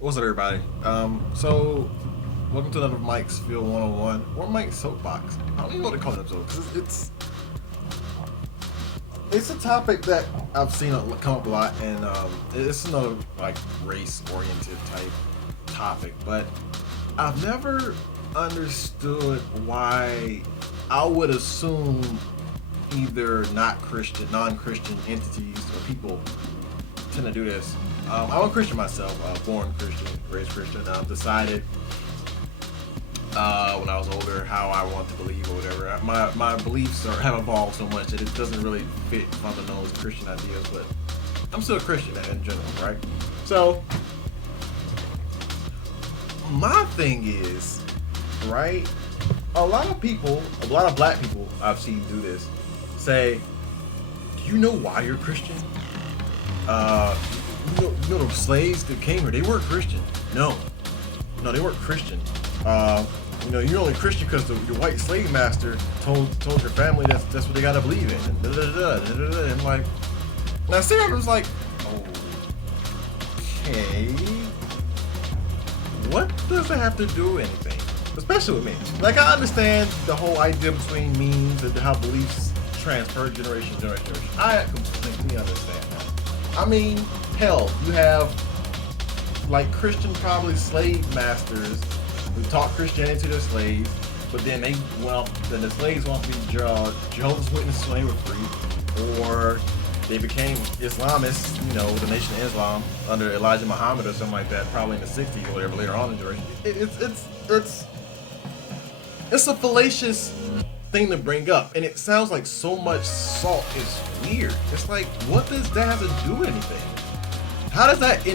What's up, everybody? So welcome to another Mike's Field 101 or Mike's Soapbox. I don't even know what to call it episode because it's a topic that I've seen come up a lot, and it's another like race-oriented type topic. But I've never understood why I would assume either not Christian, non-Christian entities or people tend to do this. I'm a Christian myself, born Christian, raised Christian. Decided when I was older how I want to believe or whatever. My beliefs have evolved so much that it doesn't really fit fundamentalist Christian ideas, but I'm still a Christian in general, right? So my thing is, right? A lot of people, a lot of black people I've seen do this, say, "Do you know why you're Christian? Uh, you know the slaves that came here, they weren't Christian. No, they weren't Christian. You're only Christian because your white slave master told your family that's what they gotta believe in." And And like, and I stared, I was like, okay, what does that have to do with anything? Especially with me. Like, I understand the whole idea between memes and how beliefs transfer generation to generation. I completely understand that. I mean, hell, you have like Christian probably slave masters who taught Christianity to their slaves, but then then the slaves want to be Jehovah's Witnesses when they were free, or they became Islamists, the Nation of Islam under Elijah Muhammad or something like that, probably in the 60s or whatever later on in the generation. It's a fallacious thing to bring up, and it sounds like so much salt is weird. It's like, what does that have to do with anything? How does that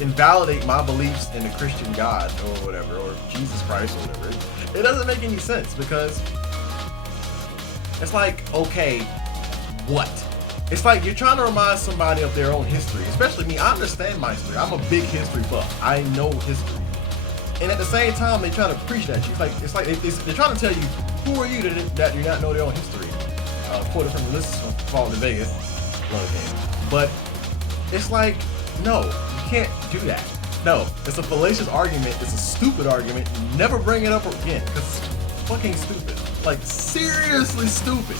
invalidate my beliefs in the Christian God or whatever, or Jesus Christ or whatever? It doesn't make any sense, because it's like, okay, what? It's like you're trying to remind somebody of their own history, especially me. I understand my history. I'm a big history buff. I know history. And at the same time, they try to preach that. It's like they're trying to tell you, who are you that you not know their own history? Quoted from the list from Fallout in Vegas, love game. But it's like, no, you can't do that. No, it's a fallacious argument. It's a stupid argument. Never bring it up again, because it's fucking stupid. Like, seriously stupid.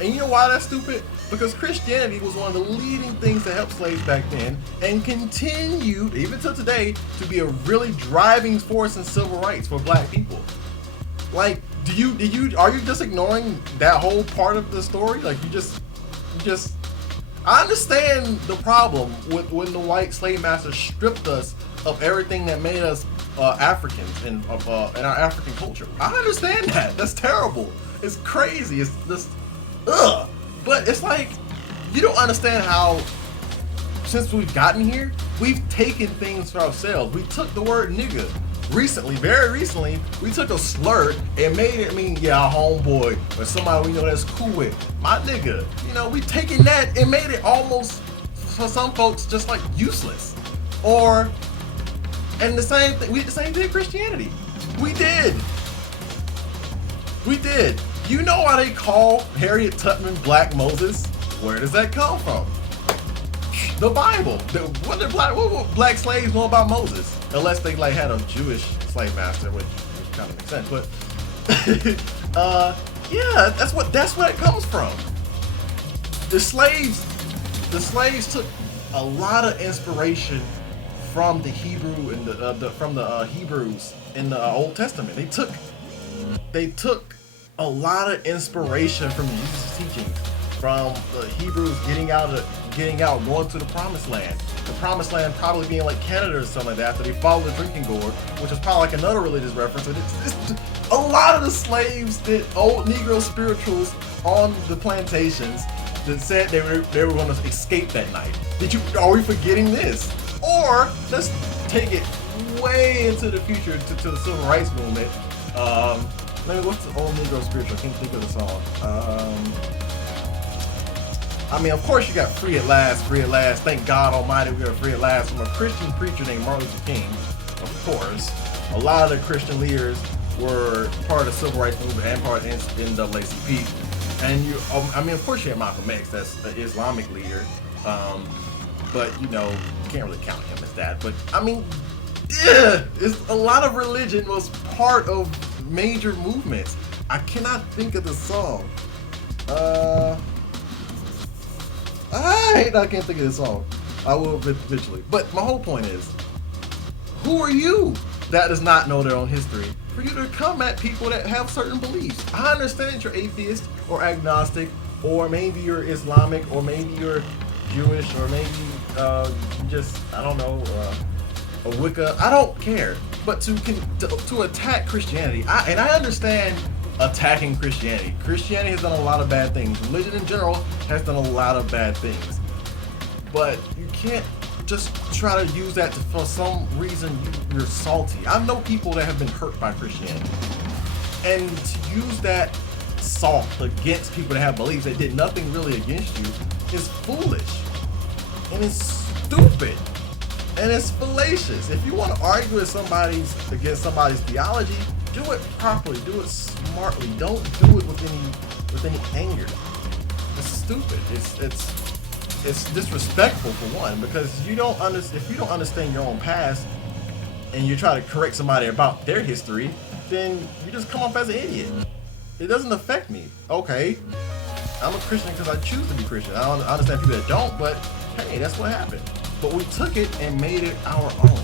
And you know why that's stupid? Because Christianity was one of the leading things that helped slaves back then, and continued, even to today, to be a really driving force in civil rights for black people. Like, are you just ignoring that whole part of the story? Like, you just I understand the problem with when the white slave masters stripped us of everything that made us Africans and in our African culture. I understand that. That's terrible. It's crazy. It's just ugh. But it's like, you don't understand how, since we've gotten here, we've taken things for ourselves. We took the word nigga recently, very recently. We took a slur and made it mean, yeah, our homeboy or somebody we know that's cool with, my nigga. We taken that and made it almost, for some folks, just like useless. And the same thing, we did the same thing in Christianity. We did. You know why they call Harriet Tubman Black Moses? Where does that come from? The Bible. What black slaves know about Moses? Unless they had a Jewish slave master, which kind of makes sense. But yeah, that's where it comes from. The slaves took a lot of inspiration from the Hebrew and from the Hebrews in the Old Testament. They took a lot of inspiration from Jesus' teachings, from the Hebrews getting out, going to the Promised Land. The Promised Land probably being like Canada or something like that, after they followed the drinking gourd, which is probably like another religious reference. And it's a lot of the slaves did old Negro spirituals on the plantations that said they were going to escape that night. Are we forgetting this? Or let's take it way into the future to the civil rights movement. What's the old Negro spiritual? I can't think of the song. Of course you got Free at Last, Free at Last. Thank God Almighty we are free at last, from a Christian preacher named Martin Luther King. Of course, a lot of the Christian leaders were part of the civil rights movement and part of the NAACP. And of course you have Malcolm X, that's an Islamic leader. but you know, you can't really count him as that. But I mean, yeah, it's a lot of religion was part of major movements. I cannot think of the song. I can't think of the song. I will eventually. But my whole point is, who are you that does not know their own history for you to come at people that have certain beliefs? I understand you're atheist or agnostic, or maybe you're Islamic, or maybe you're Jewish, or maybe you just, I don't know, a Wicca. I don't care. But to attack Christianity, I understand attacking Christianity. Christianity has done a lot of bad things. Religion in general has done a lot of bad things. But you can't just try to use that for some reason you're salty. I know people that have been hurt by Christianity. And to use that salt against people that have beliefs that did nothing really against you is foolish. And it's stupid. And it's fallacious. If you want to argue with against somebody's theology, do it properly, do it smartly. Don't do it with any anger. It's stupid. It's disrespectful for one, because if you don't understand your own past and you try to correct somebody about their history, then you just come off as an idiot. It doesn't affect me. Okay, I'm a Christian because I choose to be Christian. I understand people that don't, but hey, that's what happened. But we took it and made it our own.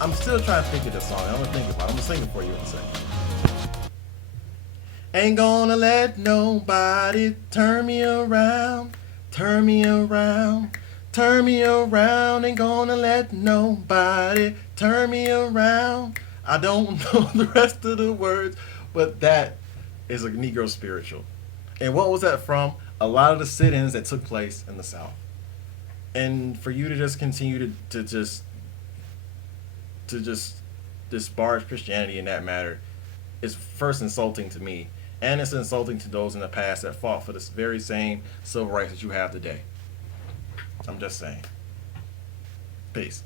I'm still trying to think of this song. I'm gonna think about it. I'm gonna sing it for you in a second. Ain't gonna let nobody turn me around, turn me around, turn me around. Ain't gonna let nobody turn me around. I don't know the rest of the words, but that is a Negro spiritual. And what was that from? A lot of the sit-ins that took place in the South. And for you to just continue to just disparage Christianity in that matter is first insulting to me, and it's insulting to those in the past that fought for this very same civil rights that you have today. I'm just saying. Peace.